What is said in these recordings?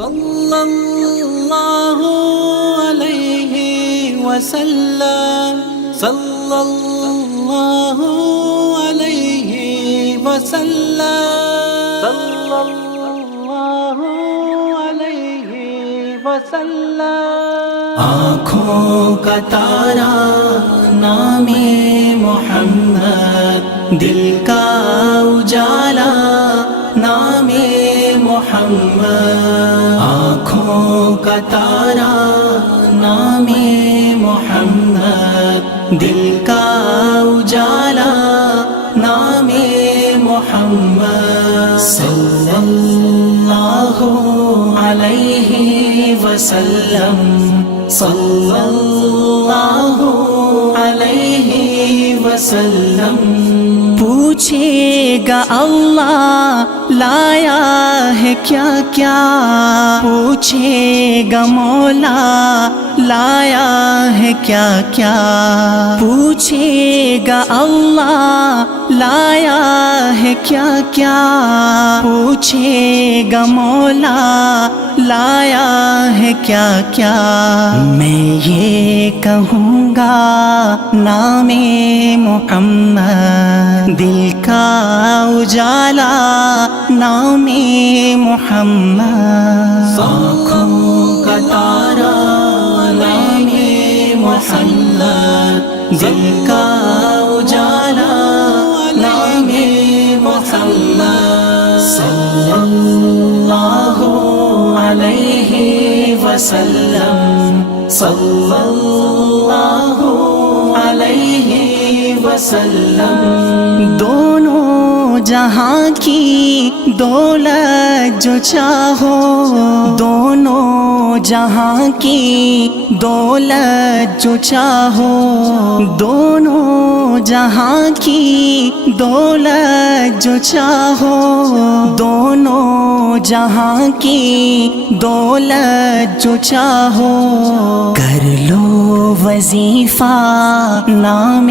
صلی اللہ علیہ وسلم، صلی اللہ علیہ وسلم، صلی اللہ علیہ وسلم۔ آنکھوں کا تارا نام محمد، دل کا اجالا نام محمد، آنکھوں کا تارا نام محمد، دل کا اجالا نام محمد، صلی اللہ علیہ وسلم، صلی اللہ علیہ وسلم۔ پوچھے گا اللہ لایا ہے کیا کیا، پوچھے گا مولا لایا ہے کیا کیا، پوچھے گا اللہ لایا ہے کیا کیا، پوچھے گا مولا لایا ہے کیا کیا۔ میں یہ کہوں گا نام محمد، دل کا اجالا نام محمد، آنکھوں کا تارا نام محمد، دل کا اجالا نام محمد، صلی اللہ علیہ وسلم، صلی اللہ علیہ وسلم۔ دونوں جہاں کی دولت جو چاہو، دونوں جہاں کی دولت جو چاہو، دونوں جہاں کی دولت جو چاہو، دونوں جہاں کی دولت جو چاہو، کر لو وظیفہ نام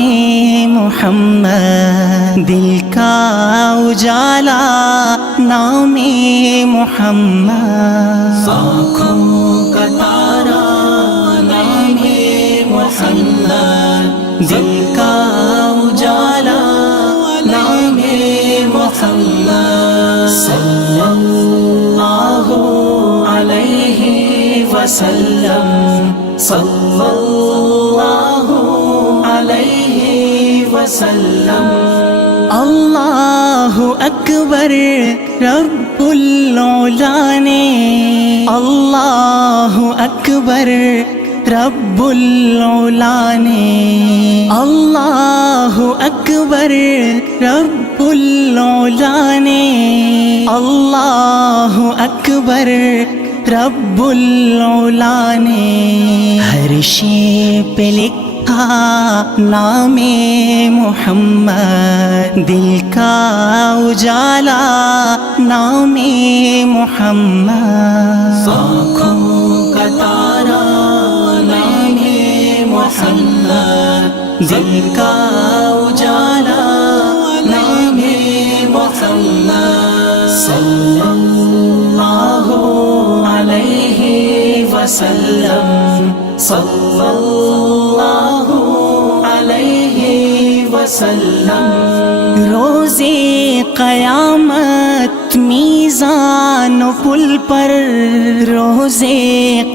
محمد، دل کا اجالا نام محمد، آنکھوں کا تارا نام محمد، دل کا اجالا نام محمد، صلی اللہ علیہ وسلم، صلی اللہ علیہ وسلم۔ اللہ اکبر رب العلا نے، اللہ اکبر رب العلا نے، اللہ اکبر رب العلا نے، اللہ اکبر رب العلا نے، ہر شے پہ لکھا نام محمد، دل کا اجالا نام محمد، آنکھوں کا تارا نام محمد، دل کا اجالا نام محمد، صلی اللہ علیہ وسلم، صلی اللہ علیہ وسلم۔ روز قیامت میزان و پل پر، روز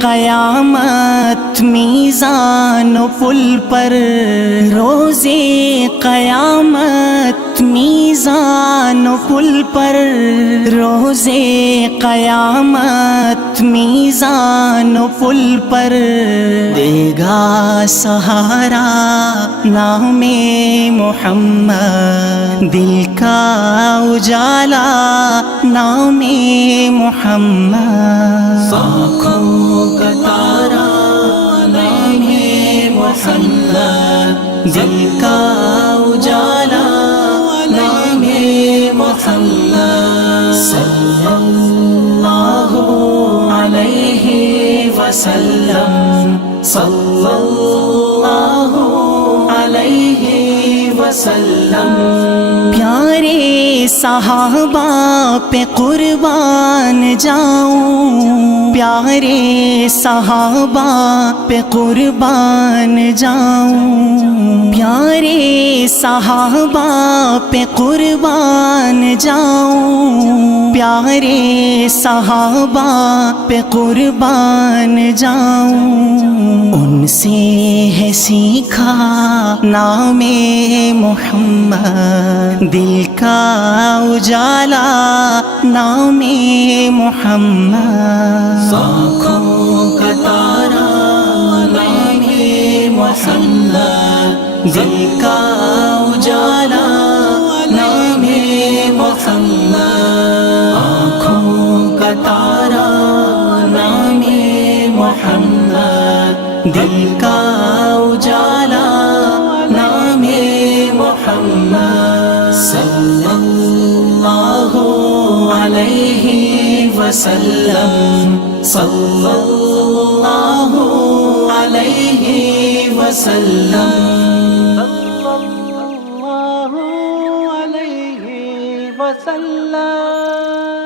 قیامت میزان و پل پر، روز قیامت میزان و پل پر، روز قیامت میزان و پل پر، دے گا سہارا نام محمد، دل کا اجالا نام محمد، آنکھوں کا تارا نام محمد، دل کا اجالا نام محمد، صلی اللہ علیہ وسلم، صلی اللہ علیہ وسلم۔ پیارے صحابہ پہ قربان جاؤں، پیارے صحابہ پہ قربان جاؤں، پیارے صحابہ پہ قربان جاؤں، پیارے صحابہ پہ قربان جاؤں، ان سے ہے سیکھا نام محمد، دل کا اجالا نام محمد، آنکھوں کا تارا نام محمد، دل کا اجالا نام محمد، آنکھوں کا تارا نام محمد، دل کا اجالا نام محمد، صلی اللہ علیہ وسلم، صلی اللہ علیہ وسلم، صلی اللہ علیہ وسلم۔